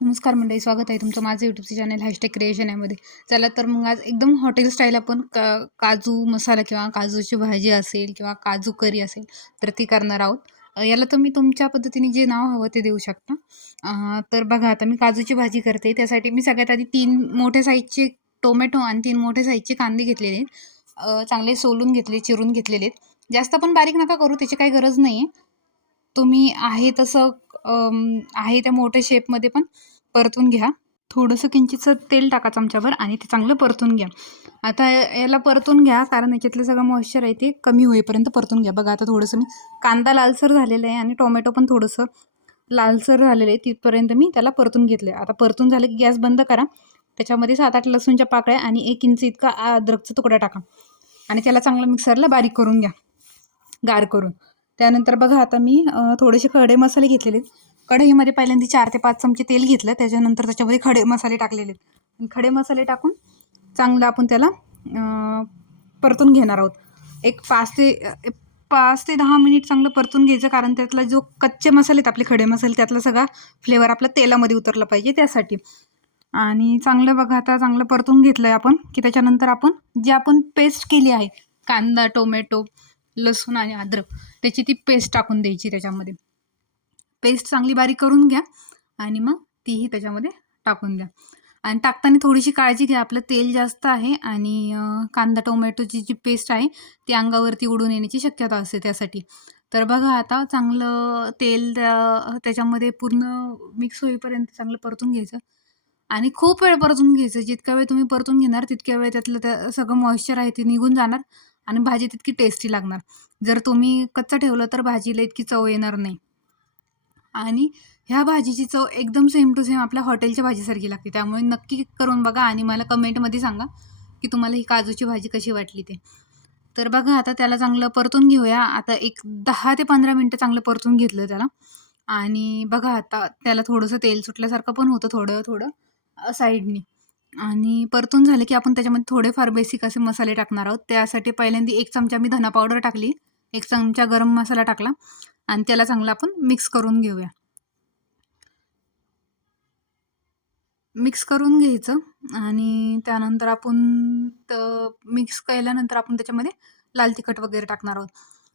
नमस्कार मंडळी स्वागत आहे तुमचं माझं यूट्यूबचे चॅनल हॅशटॅग क्रिएशन यामध्ये. चला तर मग आज एकदम हॉटेल स्टाईल आपण का काजू मसाला किंवा काजूची भाजी असेल किंवा काजू करी असेल तर ती करणार आहोत. याला तुम्ही तुमच्या पद्धतीने जे नाव हवं ते देऊ शकता. तर बघा आता मी काजूची भाजी करते. त्यासाठी मी सगळ्यात आधी तीन मोठ्या साईजचे टोमॅटो आणि तीन मोठ्या साईजचे कांदे घेतलेले आहेत. चांगले सोलून घेतले चिरून घेतलेले आहेत. जास्त पण बारीक नका करू त्याची काही गरज नाही आहे तुम्ही आहे तसं आहे त्या मोठ्या शेपमध्ये पण परतून घ्या. थोडंसं किंचितचं तेल टाका चमच्यावर आणि ते चांगलं परतून घ्या. आता याला परतून घ्या कारण याच्यातलं सगळं मॉइश्चर आहे ते कमी होईपर्यंत परतून घ्या. बघा आता थोडंसं मी कांदा लालसर झालेला आहे आणि टोमॅटो पण थोडंसं लालसर झालेलं आहे. तिथपर्यंत मी त्याला परतून घेतलं आहे आता परतून झालं की गॅस बंद करा. त्याच्यामध्ये सात आठ लसूणच्या पाकळ्या आणि एक इंच इतका अद्रकचा तुकडा टाका. आणि त्याला चांगलं मिक्सरला बारीक करून घ्या. गार करून. त्यानंतर बघा आता मी थोडेसे खडे मसाले घेतलेले आहेत. कढईमध्ये पहिल्यांदा चार ते पाच चमचे तेल घेतलं त्याच्यानंतर त्याच्यामध्ये खडे मसाले टाकलेले आहेत. आणि खडे मसाले टाकून चांगलं आपण त्याला परतून घेणार आहोत. एक पाच ते पाच ते दहा मिनिट चांगलं परतून घ्यायचं कारण त्यातला जो कच्चे मसाले आहेत आपले खडे मसाले त्यातला सगळा फ्लेवर आपला तेलामध्ये उतरला पाहिजे त्यासाठी. आणि चांगलं बघा आता चांगलं परतून घेतलं आहे आपण की त्याच्यानंतर आपण जे आपण पेस्ट केली आहे कांदा टोमॅटो लसूण आणि अद्रक त्याची ती पेस्ट टाकून द्यायची त्याच्यामध्ये. पेस्ट चांगली बारीक करून घ्या आणि मग तीही त्याच्यामध्ये टाकून द्या. आणि टाकताना थोडीशी काळजी घ्या आपलं तेल जास्त आहे आणि कांदा टोमॅटोची जी पेस्ट आहे ती अंगावरती उडून येण्याची शक्यता असते त्यासाठी. तर बघा आता चांगलं तेल त्या त्याच्यामध्ये पूर्ण मिक्स होईपर्यंत चांगलं परतून घ्यायचं. आणि खूप वेळ परतून घ्यायचं जितका वेळ तुम्ही परतून घेणार तितक्या वेळ त्यातलं त्या सगळं मॉइश्चर आहे ते निघून जाणार आणि भाजी तितकी टेस्टी लागणार. जर तुम्ही कच्चं ठेवलं तर भाजीला इतकी चव येणार नाही. आणि ह्या भाजीची चव एकदम सेम टू सेम आपल्या हॉटेलच्या भाजीसारखी लागते. त्यामुळे नक्की करून बघा आणि मला कमेंटमध्ये सांगा की तुम्हाला ही काजूची भाजी कशी वाटली ते. तर बघा आता त्याला चांगलं परतून घेऊया. आता एक दहा ते पंधरा मिनटं चांगलं परतून घेतलं त्याला. आणि बघा आता त्याला थोडंसं तेल सुटल्यासारखं पण होतं थोडं थोडं साईडनी आणि परतून झालं की आपण त्याच्यामध्ये थोडेफार बेसिक असे मसाले टाकणार आहोत. त्यासाठी पहिल्यांदा एक चमचा मी धना पावडर टाकली. एक चमचा गरम मसाला टाकला. आणि त्याला चांगलं आपण मिक्स करून घेऊया. मिक्स करून घ्यायचं आणि त्यानंतर आपण मिक्स केल्यानंतर आपण त्याच्यामध्ये लाल तिखट वगैरे टाकणार आहोत.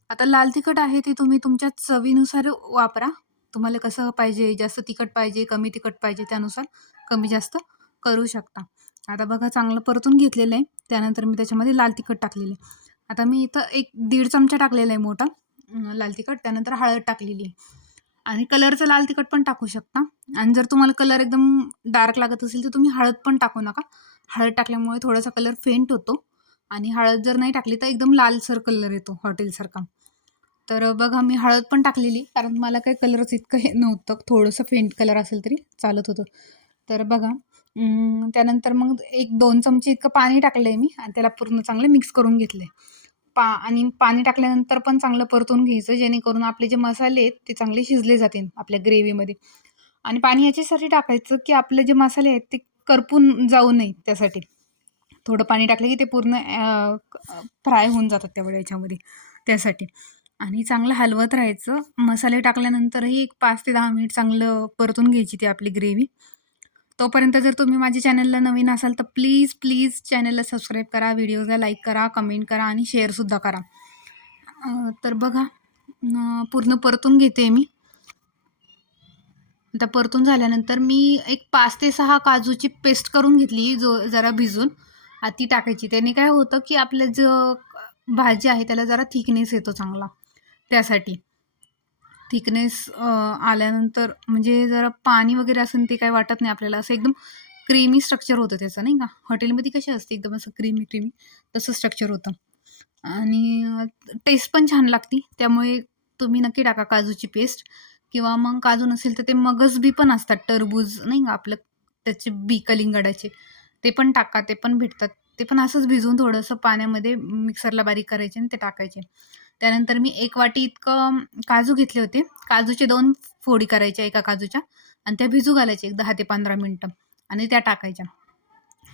आता लाल तिखट आहे ते तुम्ही तुमच्या चवीनुसार वापरा. तुम्हाला कसं पाहिजे जास्त तिखट पाहिजे कमी तिखट पाहिजे त्यानुसार कमी जास्त करू शकता. आता बघा चांगलं परतून घेतलेलं आहे. त्यानंतर मी त्याच्यामध्ये लाल तिखट टाकलेलं आहे. आता मी इथं एक दीड चमचा टाकलेला आहे मोठा. लाल तिखट त्यानंतर हळद टाकलेली. आहे आणि कलरचं लाल तिखट पण टाकू शकता. आणि जर तुम्हाला कलर एकदम डार्क लागत असेल तर तुम्ही हळद पण टाकू नका. हळद टाकल्यामुळे थोडासा कलर फेंट होतो. आणि हळद जर नाही टाकली तर एकदम लालसर कलर येतो हॉटेलसारखा. तर बघा मी हळद पण टाकलेली कारण मला काही कलरच इतकं हे नव्हतं. थोडंसं फेंट कलर असेल तरी चालत होतं. तर बघा त्यानंतर मग एक दोन चमचे इतकं पाणी टाकलं आहे मी आणि त्याला पूर्ण चांगलं मिक्स करून घेतलं आहे पा आणि पाणी टाकल्यानंतर पण चांगलं परतून घ्यायचं जेणेकरून आपले जे मसाले आहेत ते चांगले शिजले जातील आपल्या ग्रेव्हीमध्ये. आणि पाणी याच्यासाठी टाकायचं की आपले जे मसाले आहेत ते करपून जाऊ नये त्यासाठी. थोडं पाणी टाकलं की ते पूर्ण फ्राय होऊन जातात तेवढ्या याच्यामध्ये त्यासाठी. आणि चांगलं हलवत राहायचं. मसाले टाकल्यानंतरही एक पाच ते दहा मिनिट चांगलं परतून घ्यायची ती आपली ग्रेव्ही. तोपर्यंत जर तुम्ही माझ्या चॅनलला नवीन असाल तर प्लीज प्लीज चॅनलला सबस्क्राईब करा व्हिडिओला लाईक करा कमेंट करा आणि शेअरसुद्धा करा. तर बघा पूर्ण परतून घेते मी. आता परतून झाल्यानंतर मी एक पाच ते सहा काजूची पेस्ट करून घेतली जो जरा भिजून आती ती टाकायची. त्याने काय होतं की आपलं जो भाजी आहे त्याला जरा थिकनेस येतो चांगला त्यासाठी. थिकनेस आल्यानंतर म्हणजे जरा पाणी वगैरे असेल ते काही वाटत नाही आपल्याला. असं एकदम क्रीमी स्ट्रक्चर होतं त्याचं नाही का? हॉटेलमध्ये कशी असते एकदम असं क्रीमी क्रीमी तसं स्ट्रक्चर होतं. आणि टेस्ट पण छान लागते. त्यामुळे तुम्ही नक्की टाका काजूची पेस्ट किंवा मग काजू नसेल तर ते मगज बी पण असतात. टरबूज नाही का? आपलं त्याचे बी कलिंगडाचे. ते पण टाका ते पण भेटतात. ते पण असंच भिजवून थोडंसं पाण्यामध्ये मिक्सरला बारीक करायचे आणि ते टाकायचे. त्यानंतर मी एक वाटी इतकं काजू घेतले होते. काजूचे दोन फोडी करायच्या एका काजूच्या आणि त्या भिजू घालायच्या एक दहा ते पंधरा मिनटं आणि त्या टाकायच्या.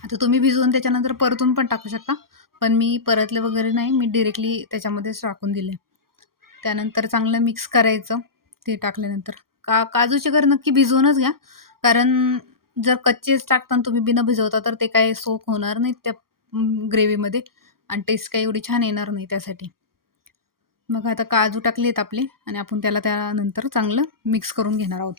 आता तुम्ही भिजवून त्याच्यानंतर परतून पण टाकू शकता पण मी परतले वगैरे नाही मी डिरेक्टली त्याच्यामध्येच टाकून दिले त्यानंतर चांगलं मिक्स करायचं ते टाकल्यानंतर. का काजूचे घर नक्की भिजवूनच घ्या कारण जर कच्चेच टाकता आणि तुम्ही बिना भिजवता तर ते काय सोक होणार नाहीत त्या ग्रेव्हीमध्ये आणि टेस्ट काही एवढी छान येणार नाही त्यासाठी. मग आता काजू टाकले आहेत आपले आणि आपण त्याला त्यानंतर चांगलं मिक्स करून घेणार आहोत.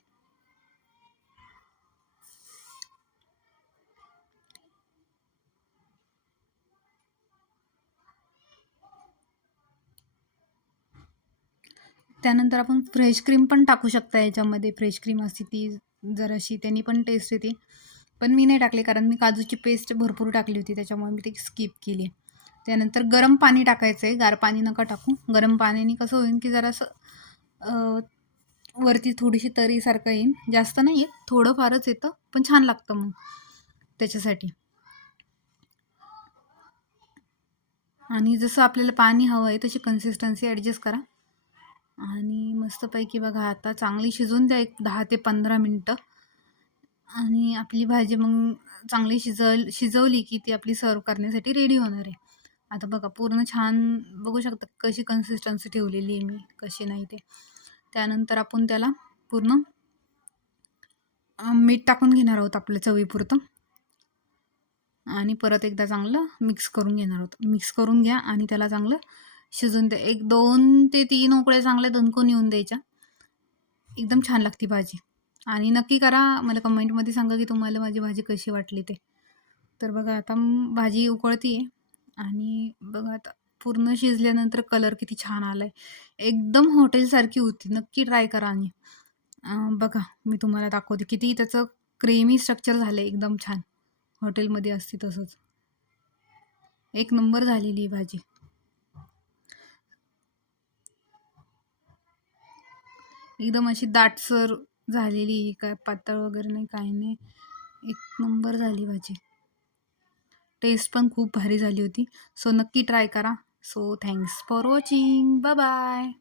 त्यानंतर आपण फ्रेश क्रीम पण टाकू शकता याच्यामध्ये. फ्रेश क्रीम असते ती जराशी त्यांनी पण टेस्ट येते. पण मी नाही टाकले कारण मी काजूची पेस्ट भरपूर टाकली होती त्याच्यामुळे मी ती स्किप केली. त्यानंतर गरम पाणी टाकायचं आहे गार पाणी नका टाकू. गरम पाण्याने कसं होईल की जरासं वरती थोडीशी तरीसारखं येईल जास्त नाही येत थोडंफारच येतं पण छान लागतं मग त्याच्यासाठी. आणि जसं आपल्याला पाणी हवं आहे तशी कन्सिस्टन्सी ॲडजस्ट करा. आणि मस्तपैकी बघा आता चांगली शिजवून द्या एक दहा ते पंधरा मिनटं. आणि आपली भाजी मग चांगली शिजल शिजवली की ती आपली सर्व करण्यासाठी रेडी होणार आहे. आता बघा पूर्ण छान बघू शकता कशी कन्सिस्टन्सी ठेवलेली आहे मी कशी नाही ते. त्यानंतर आपण त्याला पूर्ण मीठ टाकून घेणार आहोत आपल्या चवीपुरतं. आणि परत एकदा चांगलं मिक्स करून घेणार आहोत. मिक्स करून घ्या आणि त्याला चांगलं शिजून द्या. एक दोन ते तीन उकळे चांगले दणकून येऊन द्यायच्या. एकदम छान लागते भाजी. आणि नक्की करा मला कमेंटमध्ये सांगा की तुम्हाला माझी भाजी कशी वाटली ते. तर बघा आता भाजी उकळती आहे आणि बघा आता पूर्ण शिजल्यानंतर कलर किती छान आला आहे एकदम हॉटेलसारखी होती. नक्की ट्राय करा आणि बघा मी तुम्हाला दाखवते. किती त्याचं क्रेमी स्ट्रक्चर झालं आहे एकदम छान. हॉटेलमध्ये असते तसंच. एक नंबर झालेली भाजी. एकदम अशी दाटसर झालेली काय पातळ वगैरे नाही काही नाही. एक नंबर झाली भाजी. टेस्ट पण खूप भारी झाली होती. सो नक्की ट्राय करा. So thanks for watching bye bye